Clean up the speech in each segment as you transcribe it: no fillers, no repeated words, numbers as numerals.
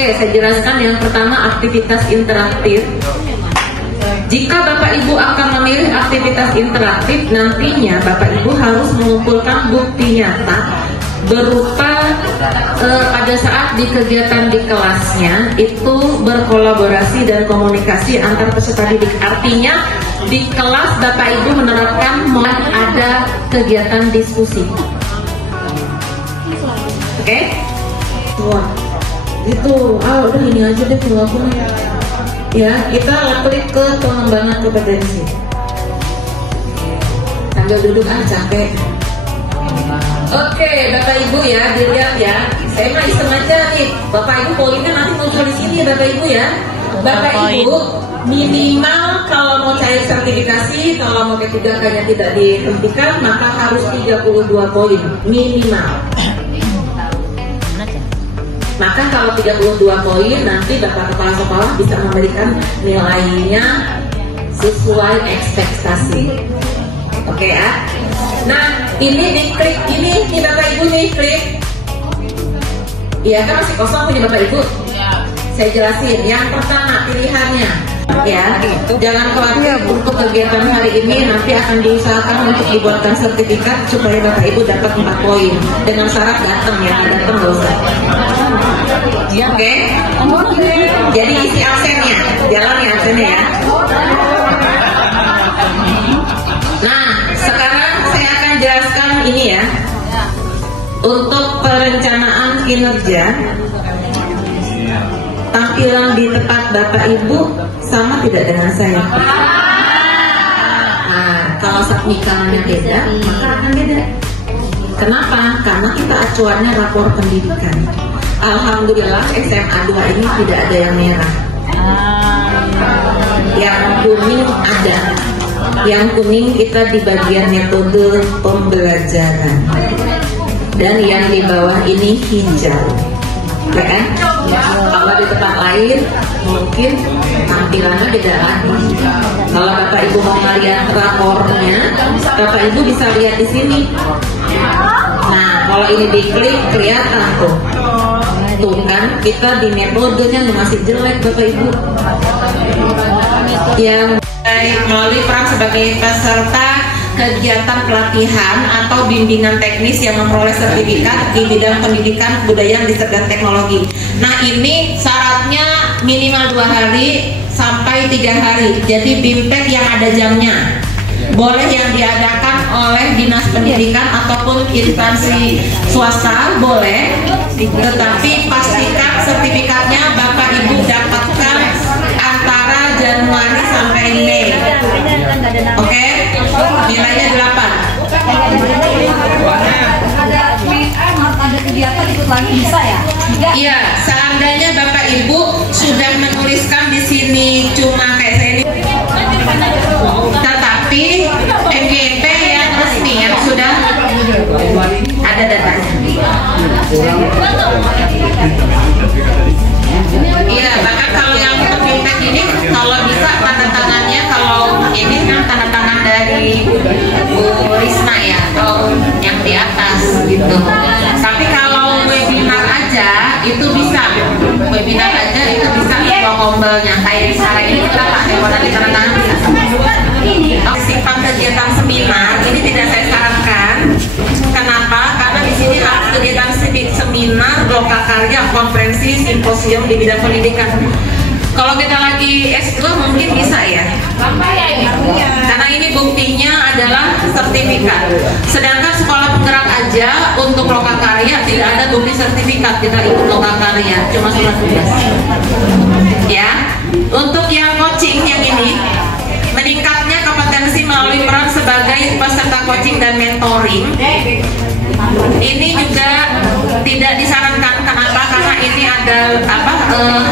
Oke, saya jelaskan yang pertama aktivitas interaktif. Jika Bapak Ibu akan memilih aktivitas interaktif, nantinya Bapak Ibu harus mengumpulkan bukti nyata berupa pada saat di kegiatan di kelasnya itu berkolaborasi dan komunikasi antar peserta didik. Artinya di kelas Bapak Ibu menerapkan ada kegiatan diskusi. Oke? Wah, itu udah ini aja deh walaupun ya kita klik ke pengembangan kompetensi. Sambil duduk capek. Oke, Bapak Ibu ya, dilihat ya. Saya mah iseng aja nih. Bapak Ibu poinnya nanti muncul di sini Bapak Ibu ya. Bapak Ibu minimal kalau mau cari sertifikasi, kalau mau P3K-nya tidak dihentikan, maka harus 32 poin minimal. Maka kalau 32 poin nanti Bapak Kepala Sekolah bisa memberikan nilainya sesuai ekspektasi. Oke ya. Nah, ini diklik ini nih Bapak Ibu nih klik. Iya kan masih kosong punya Bapak Ibu. Saya jelasin. Yang pertama pilihannya ya, jangan khawatir untuk kegiatan hari ini nanti akan diusahakan untuk dibuatkan sertifikat supaya Bapak Ibu dapat 4 poin dengan syarat datang ya, datang nggak usah. Oke. Jadi isi absennya, jalan ya absennya ya. Nah, sekarang saya akan jelaskan ini ya. Untuk perencanaan kinerja, tampilan di tempat Bapak Ibu sama tidak dengan saya? Nah, kalau sapnikalnya beda, maka akan beda. Kenapa? Karena kita acuannya rapor pendidikan. Alhamdulillah SMA 2 ini tidak ada yang merah. Yang kuning ada. Yang kuning kita di bagian metode pembelajaran. Dan yang di bawah ini hijau. Ya kan? Kalau di tempat lain mungkin tampilannya beda lagi. Kalau Bapak Ibu mau melihat rapornya, Bapak Ibu bisa lihat di sini. Nah, kalau ini diklik kelihatan tuh. Tuh kan, kita di metodenya masih jelek Bapak Ibu. Yang melalui peran sebagai peserta kegiatan pelatihan atau bimbingan teknis yang memperoleh sertifikat di bidang pendidikan, kebudayaan, riset dan teknologi. Nah, ini syaratnya minimal 2 hari sampai 3 hari. Jadi BIMTEK yang ada jamnya. Boleh yang diadakan oleh dinas pendidikan ataupun instansi swasta, boleh. Tetapi pastikan sertifikatnya Bapak Ibu dapatkan antara Januari sampai Mei. Oke? Nilainya 8. Ada kegiatan ikut lagi bisa ya? Iya, seandainya Bapak Ibu sudah menuliskan di sini cuma kayak saya ini, tetapi MGP yang resmi yang sudah ada datanya. Iya, bahkan kalau yang untuk BIMTEK ini kalau bisa tanda tangannya, kalau ini kan tanda tangan dari Bu Risma ya, atau yang di atas gitu. Tapi kalau webinar aja itu bisa, webinar aja itu bisa ketua kombelnya. Kayak sekarang ini kita pakai warna tanda tangan bisa. Simpan kegiatan seminar ini tidak saya sarankan. Kenapa? Karena di sini harus kegiatan seminar, loka karya, konferensi, simposium di bidang pendidikan. Kalau kita lagi S2 mungkin bisa ya. Karena ini buktinya adalah sertifikat. Sedangkan sekolah penggerak aja untuk loka karya tidak ada bukti sertifikat kita ikut loka karya, cuma surat tugas. Ya. Untuk yang coaching yang ini, meningkatnya kompetensi melalui peran sebagai peserta coaching dan mentoring. Ini juga tidak disarankan. Kenapa? Karena ini ada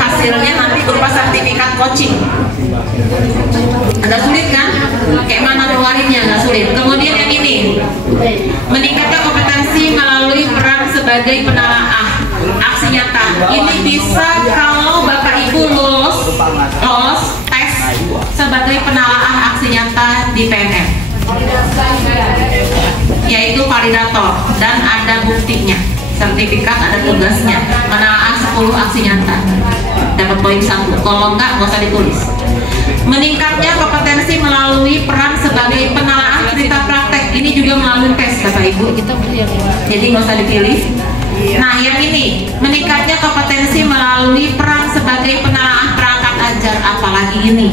hasilnya nanti berupa sertifikat coaching. Agak sulit kan? Kayak mana keluarinnya? Agak sulit. Kemudian yang ini, meningkatkan kompetensi melalui peran sebagai penelaah aksi nyata. Ini bisa kalau Bapak Ibu lulus tes sebagai penelaah aksi nyata di PNM, yaitu validator, dan ada buktinya. sertifikat, ada tugasnya. Menelaah 10 aksi nyata, dapat poin 1. Kalau enggak, nggak usah ditulis. Meningkatnya kompetensi melalui peran sebagai penelaah cerita praktek. Ini juga melalui tes, Bapak Ibu. Jadi nggak usah dipilih. Nah, yang ini meningkatnya kompetensi melalui peran sebagai penelaah perangkat ajar. Apalagi ini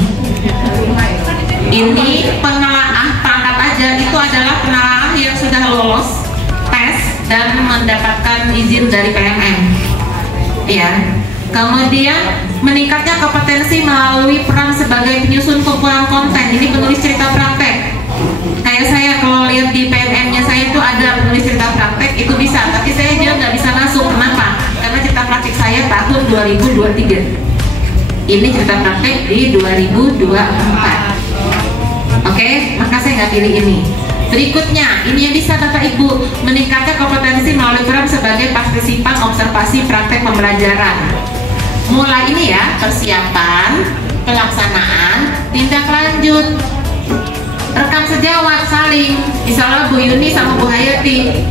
penelaah perangkat ajar itu adalah penelaah yang sudah lolos tes dan mendapatkan izin dari PMM. Ya. Kemudian meningkatnya kompetensi melalui peran sebagai penyusun kumpulan konten. Ini penulis cerita praktek. Kayak saya kalau lihat di PMM-nya saya itu ada penulis cerita praktek, itu bisa. Tapi saya juga nggak bisa masuk. Kenapa? Karena cerita praktek saya tahun 2023. Ini cerita praktek di 2024. Oke, maka saya nggak pilih ini. Berikutnya, ini yang bisa Bapak Ibu, meningkatkan kompetensi melalui peran sebagai partisipan observasi praktek pembelajaran. Mulai ini ya, persiapan, pelaksanaan, tindak lanjut, rekam sejawat, saling. Misalnya Bu Yuni sama Bu Hayati,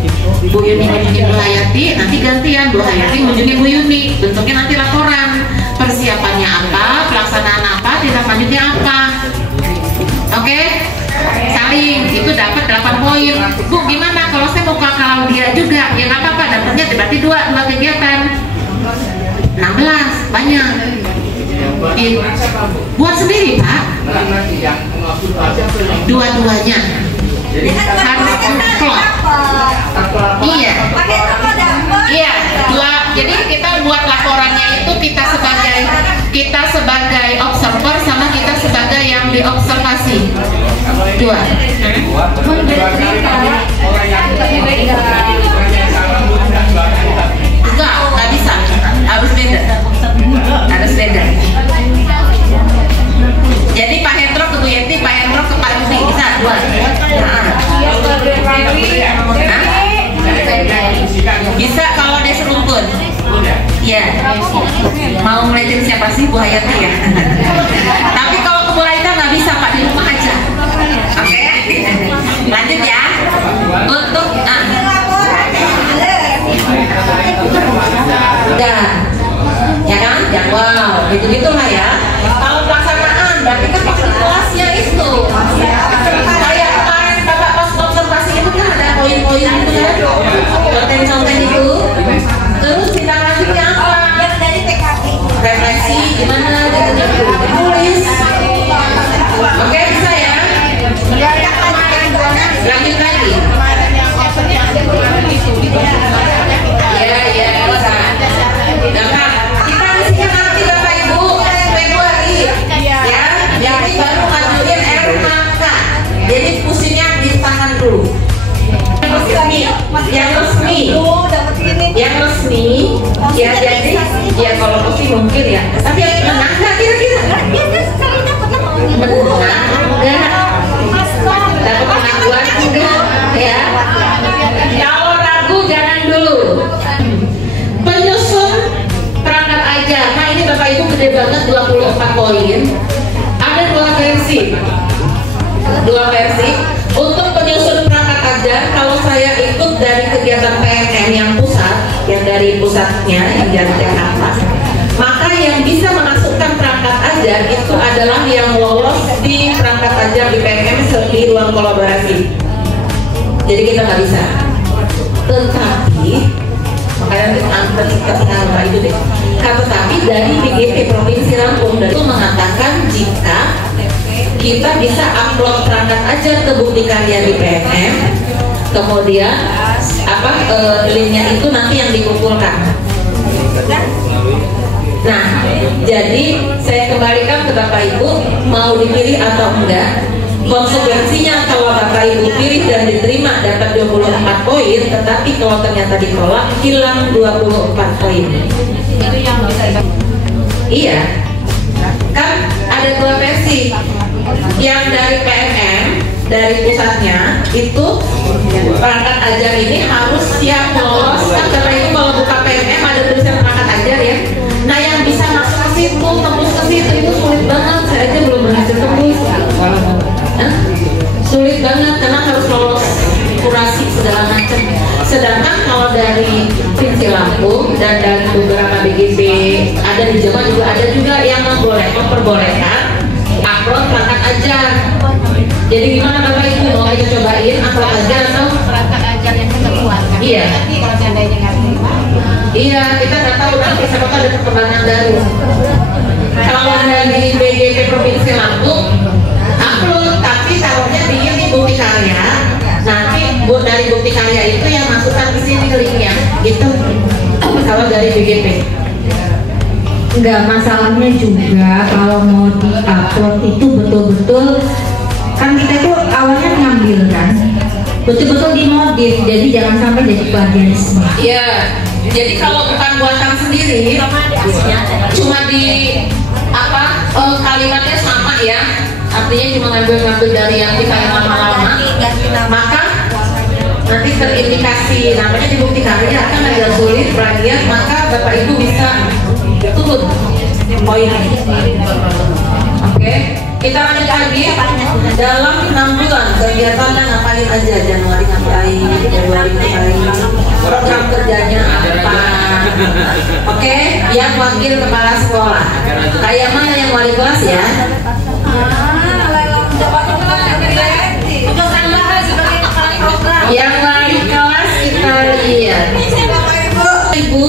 Bu Yuni ngunjungin Bu Hayati, nanti gantian Bu Hayati ngunjungin Bu Yuni. Bentuknya nanti laporan, persiapannya apa, pelaksanaan apa, tindak lanjutnya apa. Oke? Saling, itu dapat 8 poin. Bu, gimana kalau saya mau ke Claudia juga? Ya nggak apa-apa, dapatnya berarti 2 kegiatan. 16, banyak. Buat sendiri, Pak. Dua-duanya harus klop. Iya. Iya, jadi kita buat laporannya itu kita sebagai observer sama kita sebagai yang diobservasi. 2. Enggak bisa. Harus beda. Jadi Pak Hendro ke Bu Yenti, Pak Hendro ke Pak Yudi, bisa 2. Bisa kalau dia serumpun. Ya. Mau ngeliatin siapa sih Bu Hayati ya? Tapi kalau ke Bu Raita nggak bisa Pak, di rumah aja. Oke? Lanjut ya. Untuk ya kan? Ya wow, gitu-gitulah ya. Kalau pelaksanaan berarti kan pas kelasnya itu. Kayak kemarin Bapak pas observasi itu kan ada poin-poin itu kan, konten-konten itu. Terus tindak lanjutnya apa? Refleksi gimana? Tulis. Oke, bisa ya? Lanjut lagi. Ya, bisa. Nah, kita mestinya nanti Bapak Ibu Februari ya, jadi baru ngajuin RHK. Jadi pusingnya di tangan dulu. Yang resmi ya, jadi ya kalau mesti mungkin ya. Tapi yang menang nggak kira-kira? Menang enggak? Dapat pengakuan enggak? Ya. Kalau ragu jangan dulu. Penyusun perangkat ajar. Nah ini Bapak Ibu gede banget, 24 poin. Ada 2 versi. Untuk penyusun perangkat ajar, kalau saya ikut dari kegiatan PMM yang pusat, yang dari pusatnya yang dari Jakarta, maka yang bisa memasukkan perangkat ajar itu adalah yang lolos di perangkat ajar di PMM di ruang kolaborasi. Jadi kita nggak bisa. Tetapi makanya kita pernah itu deh. Tetapi dari PGP Provinsi Lampung dari itu mengatakan jika kita bisa upload perangkat ajar ke bukti karya di PMM, kemudian linknya itu nanti yang dikumpulkan. Nah, jadi saya kembalikan ke Bapak Ibu, mau dipilih atau enggak. Konsekuensinya kalau Bapak Ibu pilih dan diterima dapat 24 poin, tetapi kalau ternyata ditolak hilang 24 poin. Itu yang bisa. Iya, kan ada 2 versi. Yang dari PMM, dari pusatnya itu perangkat ajar ini harus siap lolos. Kan Bapak Ibu kalau buka PMM ada tulisan perangkat ajar ya. Nah yang bisa masuk ke situ, tembus ke situ itu sulit banget. Saya aja belum berhasil tembus. Sulit banget karena harus lolos kurasi segala macam. Sedangkan kalau dari Provinsi Lampung dan dari beberapa BGP ada di Jawa juga ada juga yang memperbolehkan upload perangkat ajar. Jadi gimana Bapak Ibu, mau kita cobain upload ajar atau perangkat ajar yang kita buat? Iya. Kalau seandainya nggak terima. Iya, kita nggak tahu nanti siapa tahu ada perkembangan baru. Kalau dari BGP Provinsi Lampung upload, tapi taruhnya di ini bukti karya. Nanti dari bukti karya itu yang masukkan di sini linknya, gitu. Kalau dari BGP. Enggak, masalahnya juga kalau mau di-upload itu betul-betul kan kita itu awalnya ngambil kan betul-betul dimodif, jadi jangan sampai jadi plagiarisme. Iya, jadi kalau bukan buatan sendiri cuma di apa kalimatnya sama ya, artinya cuma ngambil dari yang kita yang lama-lama, maka nanti terindikasi namanya di bukti karya akan agak sulit plagiat, maka Bapak Ibu bisa turun poin. Oke, kita lanjut lagi. Dalam 6 bulan kegiatannya ngapain aja? Januari ngapain, Februari ngapain, program kerjanya apa? Oke, yang wakil kepala sekolah kayak mana yang wali kelas ya? Yang wali kelas kita lihat. Ibu,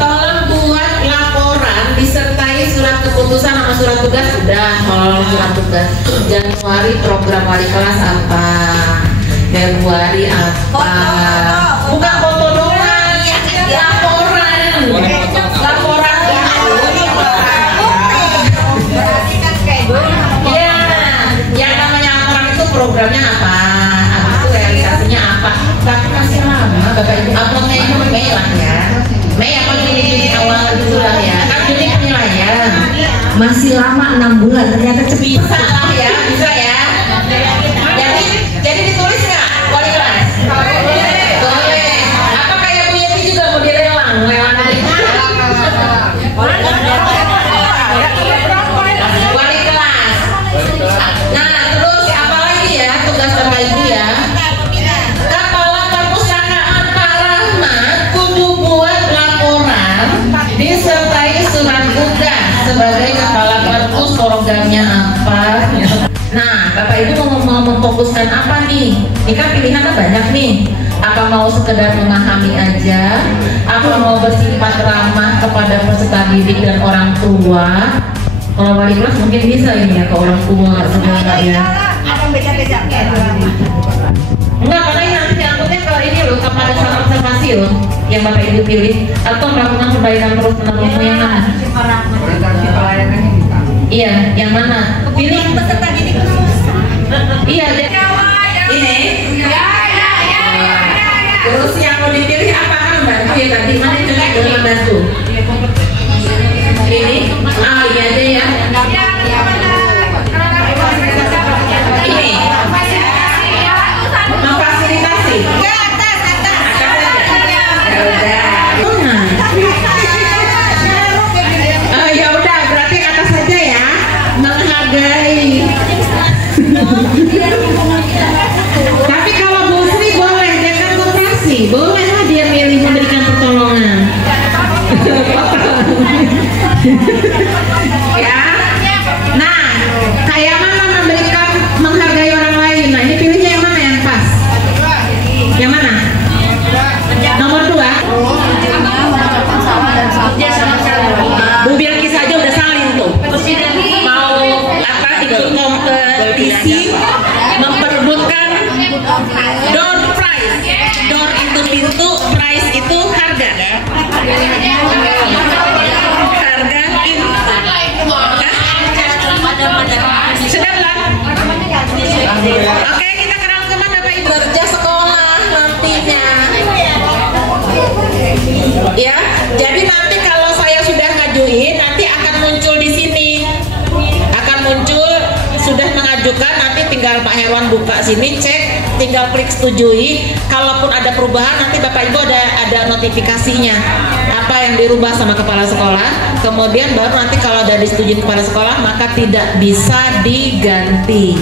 tolong buat laporan disertai surat keputusan sama surat tugas. Sudah, kalau surat tugas Januari program wali kelas apa, Februari apa, bukan foto doang, laporan ya, yang namanya laporan itu programnya apa, habis itu realisasinya apa. Tapi masih lama Bapak Ibu, uploadnya itu Mei lah ya, Mei apa Juni awal gitu lah ya, kan Juni penilaian. Masih lama 6 bulan, ternyata cepet. Bisa lah ya, bisa ya. Jadi ditulis nggak wali kelas? Boleh. Apa kayak Bu Yeti juga mau dilelang dari wali kelas. Nah terus apa lagi ya tugas Bapak Ibu ya? Kepala Perpustakaan Pak Rahmat kudu buat laporan disertai surat tugas sebagai kepala perpus, programnya apa. Nah Bapak Ibu mau memfokuskan apa nih? Ini kan pilihan kan banyak nih. Apa mau sekedar memahami aja, apa mau bersifat ramah kepada peserta didik dan orang tua. Kalau wali kelas mungkin bisa ini ya ke orang tua segala ya. Enggak, karena ini nanti diangkutnya ke ini loh, ke pada observasi loh yang Bapak Ibu pilih, atau melakukan perbaikan terus menerus yang mana? Iya, yang mana? Pilih peserta didik khusus. Iya, ini. Terus yang mau dipilih apa kan membantu ya tadi, mana yang cocok dengan membantu? Ini, iya aja ya. Ini, memfasilitasi. Ya udah, berarti atas saja ya. Menghargai. Tapi kalau Bu Sri boleh, dia kan koperasi, boleh lah dia milih memberikan pertolongan. Ya. Nah, kayak mana memberikan menghargai orang lain? Nah, ini pilihnya yang mana yang pas? Yang mana? Nomor 2. Bu Bilkis aja udah salin tuh. Mau apa ikut kompetisi memperebutkan door prize. Door itu pintu, prize itu harga. Harga pintu. Sudah lah. Oke, kita kerangkeman Bapak Ibu. Kerja sekolah nantinya. Ya, jadi nanti kalau saya sudah ngajuin, nanti akan muncul di sini. Akan muncul sudah mengajukan, nanti tinggal Pak Herwan buka sini, cek, tinggal klik setujui. Kalaupun ada perubahan, nanti Bapak Ibu ada notifikasinya apa yang dirubah sama kepala sekolah. Kemudian baru nanti kalau ada disetujui kepala sekolah, maka tidak bisa diganti.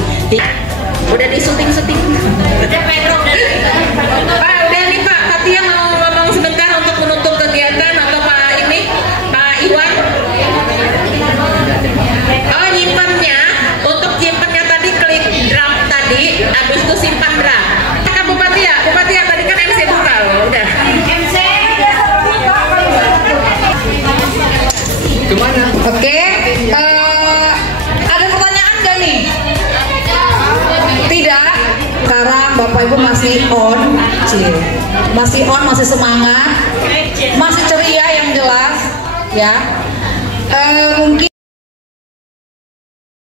Udah di syuting. Udah Pedro, Pak, udah nih Pak, Katia mau ngomong sebentar untuk menutup Bapak Ibu masih on, masih semangat, masih ceria yang jelas ya. Mungkin